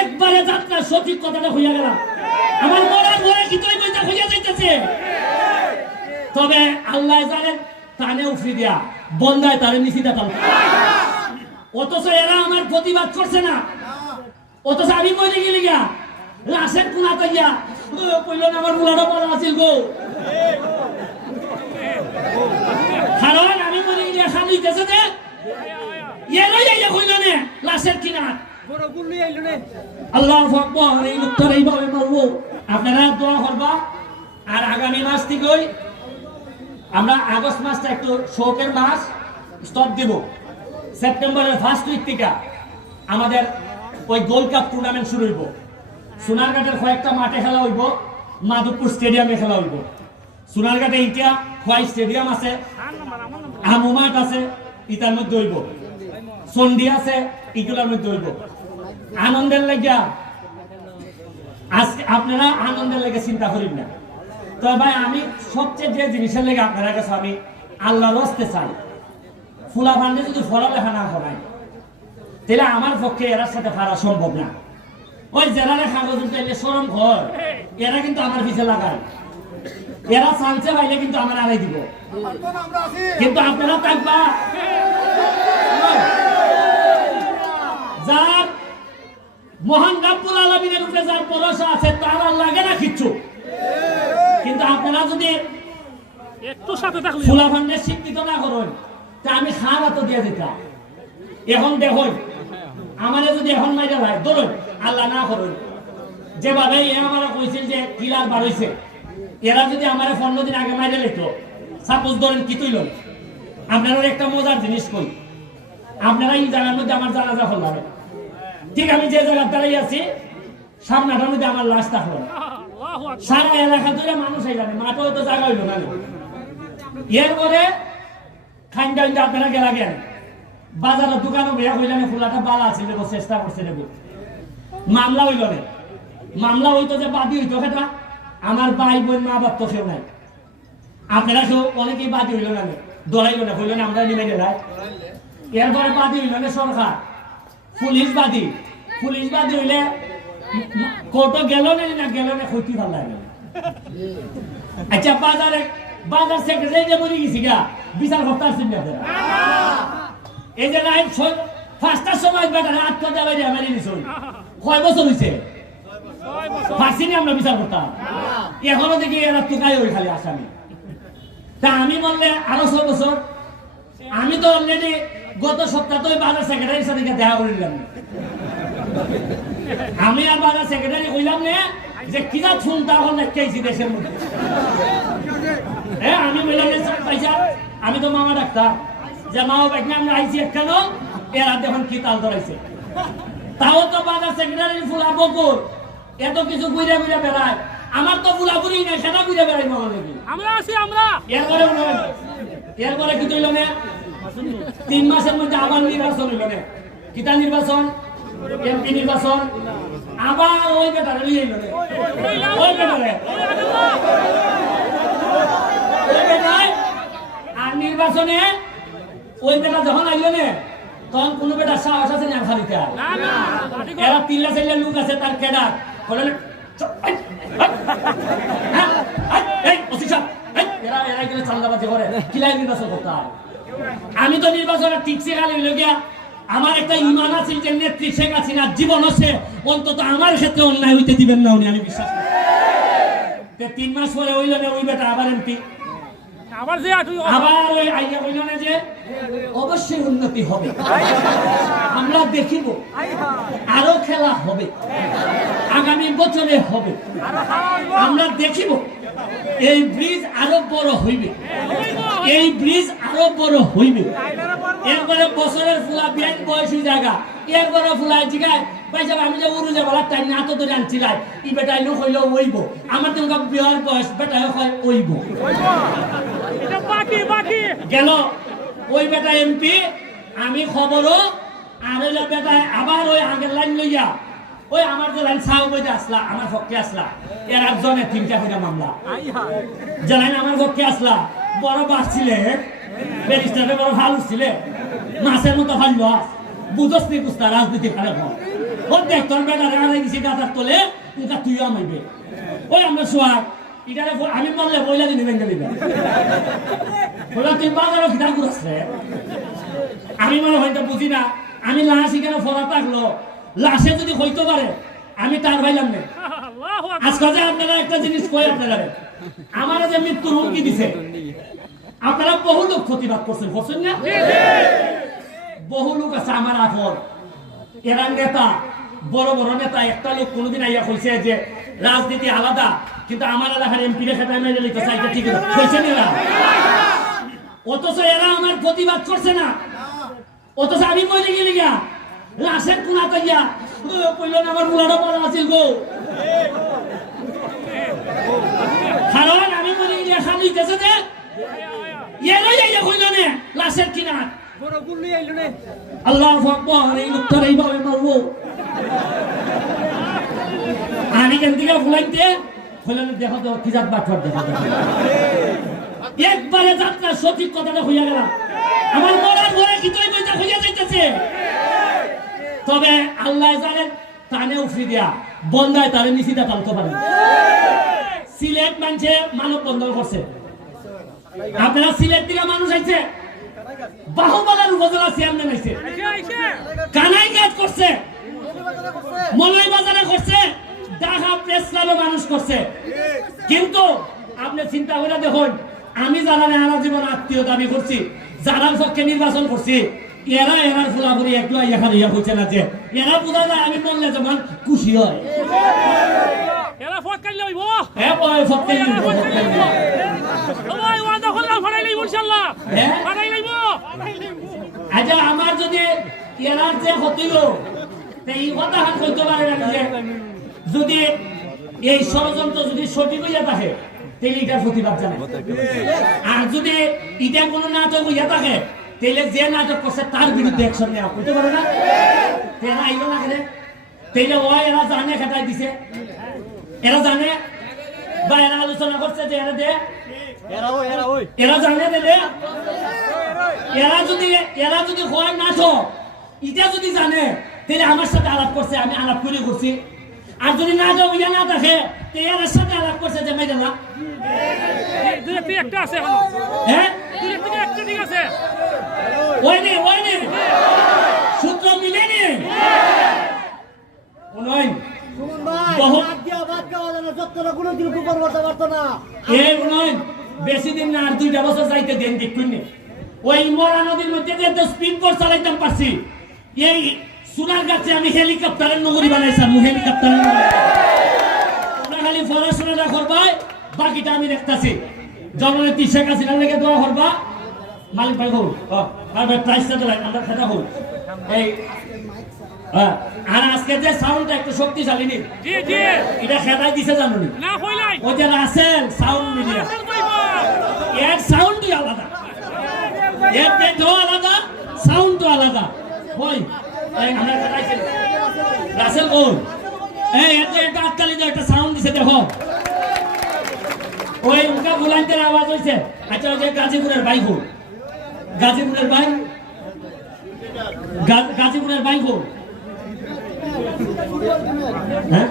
একবারে যাত্রা সঠিক কথাটা হইয়া গেল আমার মরার ঘরে কিতই বইটা হইয়া যাইতেছে তবে আল্লাহ জানেন কানে উফরি দিয়া বন্দায় তারে নিচিতা পাল অথচ এরা আমার প্রতিবাদ করছে না অথচ আমি মরে গেলি গা লাশের কোনা তৈয়া কইল না আমার মুলাটা বড় আছিল গো কারণ আমি মরে গিয়ে খালি গেছে যে এরাই আইয়া কইল না লাশের কিনা বড় গুলি আইলো নে আল্লাহু আকবার এই উত্তর এইভাবে বলবো আপনারা দোয়া করবা আর আগামী মাস থেকেই আমরা আগস্ট মাসটা একটু শোকের মাস স্টপ দেব সেপ্টেম্বরের ফার্স্ট উইক থেকে আমাদের ওই গোল্ড কাপ টুর্নামেন্ট শুরু হইব সোনারঘাটের কয়েকটা মাঠে খেলা হইব মাধবপুর স্টেডিয়ামে খেলা হইব সোনারঘাটে ইটা খোয়াই স্টেডিয়াম আছে আমু মাঠ আছে ইটার মধ্যে হইব সন্ডি আছে ইগুলার মধ্যে হইব আনন্দের লাগিয়া আজকে আপনারা আনন্দের লেগে চিন্তা করেন না তো ভাই আমি সবচেয়ে যে জিনিসের লেগে আপনারা কাছে আমি আল্লাহর রাস্তে চাই ফুলা ফান্ডে যদি পড়ালেখা না করায় তাহলে আমার পক্ষে এরার সাথে পারা সম্ভব না ওই জেলারে কাগজ উঠাইলে শরম ঘর এরা কিন্তু আমার পিছে লাগায় এরা চান্সে পাইলে কিন্তু আমার আড়াই দিব কিন্তু আপনারা থাকবা যার মহান রাব্বুল আলামিনের উপরে যার ভরসা আছে তার আর লাগে না কিচ্ছু কিন্তু আপনারা যদি একটু সাথে থাকলে ফুলা ফান্ডে শিক্ষিত না করেন তা আমি খাওয়া তো দিয়ে দিতাম এখন দেখুন আমারে যদি এখন মাইরা ভাই ধরুন আল্লাহ না করুন যেভাবে এ আমরা কইছিল যে কিলার বার হইছে এরা যদি আমারে 15 দিন আগে মাইরা লেতো সাপোজ ধরেন কি তুইল আপনারা একটা মজার জিনিস কই আপনারা এই জায়গার মধ্যে আমার জানাজা হলাবে ঠিক আমি যে জায়গায় দাঁড়িয়ে আছি সামনাটার মধ্যে আমার লাশ থাকলো সারা এলাকা ধরে মানুষ আইলাম মাঠেও তো জায়গা হইল না এরপরে খাইন টাইন আপনারা গেলা গেন বাজারের দোকানে বেয়া হইলানে ফুলাটা বালা আছে দেবো চেষ্টা করছে দেবো মামলা হইল না মামলা হইতো যে বাদী হইতো সেটা আমার ভাই বোন মা বাপ তো কেউ নাই আপনারা কেউ অনেকেই বাদী হইল না দৌড়াইল না হইল না আমরা নিমে গেলাই এরপরে বাদী হইল না সরকার পুলিশ বাদী হইলে কোর্টে গেল না গেল না ক্ষতি ভাল লাগে আচ্ছা বাজার সেক্রেটারি যে বলি গেছি গা বিচার করতে আসছেন না আপনারা এই যে লাইন 5টার সময় বেটা আটটা যাবে রে আমার নিছ কয় বছর হইছে 6 ফাঁসিনি আমরা বিচার করতাম এখনো দেখি এরা টুকাই হই খালি আসামি তা আমি বললে আরো 6 বছর আমি তো অলরেডি গত সপ্তাহে বাজার সেক্রেটারির সাথে দেখা করিলাম আমি আর বাজার সেক্রেটারি কইলাম না যে কিনা ফোনটা হল লেখাইছি দেশের মধ্যে হ্যাঁ আমি বললাম পয়সা আমি তো মামা ডাক্তার যে মা বাবা আমরা আইছি কেন এরা দেখুন কি তাল ধরাইছে তাও তো বাজার সেক্রেটারি ফুলা বকুর এত কিছু বুঝে বুঝে বেড়ায় আমার তো ফুলাপুরি নাই সেটা বুঝে বেড়াই মামা নাকি আমরা আছি আমরা এরপরে কি তৈল না 3 মাসের মধ্যে আবার নির্বাচন হইল না কিতা নির্বাচন এমপি নির্বাচন আবার ওই বেটারে নিয়ে এলো ওই বেটারে আর নির্বাচনে ওই বেটা যখন আইল না তখন কোনো বেটা সাহস আছে না খালিতে এরা 3 লোক আছে তার কেডার বলে আমি তো নির্বাচনে টিকছে খালি গিয়া আমার একটা ইমান আছে যে নেত্রী শেখ হাসিনা জীবন আছে অন্তত আমার ক্ষেত্রে অন্যায় হইতে দিবেন না উনি আমি বিশ্বাস করি 3 মাস পরে হইল না ওই বেটা আবার এমপি আবার ওই আইয়া হইল না যে অবশ্যই উন্নতি হবে আমরা দেখিব আরো খেলা হবে আগামী বছরে হবে আমরা দেখিব এই ব্রিজ আরো বড় হইবে এই ব্রিজ আরো বড় হইবে এরপরে বছরের ফুলা বিয়ান বয়সী জায়গা এরপরে ফুলাই জিগায় পয়সা আমি যে উড়ু যে বলা তাই না তো তো জানছিলাই ই বেটাই লোক হইলেও ওইব আমার তো বিয়ার বয়স বেটাই হয় ওইব গেল ওই বেটা এমপি আমি খবরও আর হইলে বেটায় আবার ওই আগের লাইন লইয়া ওই আমার যে লাইন সাউ বইতে আসলা আমার পক্ষে আসলা এর একজনের 3টা করে মামলা জানেন আমার পক্ষে আসলা বড় বাস ছিলে ব্যারিস্টারে বড় ভালো ছিলে মাছের মতো ভালো বুঝস নি বুঝতা রাজনীতি খারাপ ও দেখ তোর বেটা রাগারে গেছি গাদার তোলে উনকা তুইও আমাইবে ওই আমরা সোহাগ ইটারে আমি বললে বইলা দিনি বেঙ্গা দিবে বললাম তুই বাজারও খিদা ঘুরাচ্ছে আমি মনে হয়তো বুঝি না আমি লাশ এখানে ফলা থাকলো লাশে যদি হইতে পারে আমি তার ভাইলাম না আজকে যে আপনারা একটা জিনিস কই আপনারা আমার যে মৃত্যুর হুমকি দিছে আপনারা বহু লোক প্রতিবাদ করছেন না বহু লোক আছে আমার আপন এরা নেতা বড় বড় নেতা একটা লোক কোনোদিন আইয়া কইছে যে রাজনীতি আলাদা কিন্তু আমার এলাকার এমপি রে খেতায় মেরে লিখতে চাইতে ঠিক কইছে না অথচ এরা আমার প্রতিবাদ করছে না অথচ আমি মরে গেলি গা লাশের কোনা তাইয়া কইল না আমার মুলাটা পড়া আছে গো কারণ আমি মরে গেলি খালি গেছে যে এরাই আইয়া কইল না লাশের কিনা বড় গুলি আইলো রে আল্লাহু আকবার এই লোকটার এইভাবে মারবো আমি কেন দিকে ফুলাইতে ফুলানো দেখো তো কি জাত বাটফার দেখো একবারে যাত্রা সঠিক কথাটা হইয়া গেল আমার মরার ঘরে কি তুই বইটা হইয়া যাইতেছে তবে আল্লাহ জানেন টানে উফরি দিয়া বন্দায় তারে নিচিতা টানতে পারে সিলেট মানছে মানব বন্ধন করছে আপনারা সিলেট থেকে মানুষ আইছে বাহুবালার উপজেলা চেয়ারম্যান আইছে কানাই কাজ করছে মলাই বাজারে করছে ঢাকা প্রেস ক্লাবে মানুষ করছে কিন্তু আপনি চিন্তা করে দেখুন আমি যারা নেহারা জীবন আত্মীয় দাবি করছি যারা পক্ষে নির্বাচন করছি এরা এরার ফুলাফুলি একটু এখানে ইয়া হচ্ছে না যে এরা বোঝা যায় আমি বললে যেমন খুশি হয় এরা ফট কাইলে হইব হ্যাঁ বয় ফটকে নিব ওই ওয়াদা করলাম ফাড়াই লইব ইনশাআল্লাহ ফাড়াই লইব আচ্ছা আমার যদি এরার যে হতিল এই কথা হাত কইতে পারে না যে যদি এই ষড়যন্ত্র যদি সঠিক হইয়া থাকে তাহলে এটার প্রতিবাদ জানায় আর যদি এটা কোনো নাটক হইয়া থাকে তাহলে যে নাটক করছে তার বিরুদ্ধে অ্যাকশন নেওয়া করতে পারে না এরা আইলো না কেন তাহলে ও এরা জানে খেটাই দিছে এরা জানে বা এরা আলোচনা করছে যে এরা দে এরা জানে দে এরা যদি হয় নাটক এটা যদি জানে তাহলে আমার সাথে আলাপ করছে আমি আলাপ করে করছি আর যদি না যাও ইয়া না থাকে এর সাথে আলাপ করছে যে মেয়ে না দুই একটা আছে এখন হ্যাঁ দুই একটা ঠিক আছে ওইনি সূত্র মিলেনি ওই বেশি দিন না আর 2টা বছর যাইতে দেন দেখুন ওই মরা নদীর মধ্যে যে স্পিড বোট চালাইতাম পারছি এই সোনার গাছে আমি হেলিকপ্টারের নগরী বানাইছিলাম হেলিকপ্টারের খালি পড়াশোনাটা করবাই বাকিটা আমি দেখতেছি জননেত্রী শেখ হাসিনার লেগে দোয়া করবা মালিক ভাই হোক প্রাইসটা তো আমরা খেতা হোক এই আর আজকে যে সাউন্ডটা একটু শক্তিশালী নি জি জি এটা খেতাই দিছে জানুনি না হইলাই ওই যে রাসেল সাউন্ড মিডিয়া এর সাউন্ডই আলাদা এর পেটও আলাদা সাউন্ডও আলাদা ওই আমরা খেতাইছি রাসেল কোন এই এটা আটকালি দাও একটা সাউন্ড দিছে দেখো ওই উনকা বুলান্তের আওয়াজ হইছে আচ্ছা ওই যে গাজীপুরের বাইক হোক গাজীপুরের বাইক গাজীপুরের বাইক হোক হ্যাঁ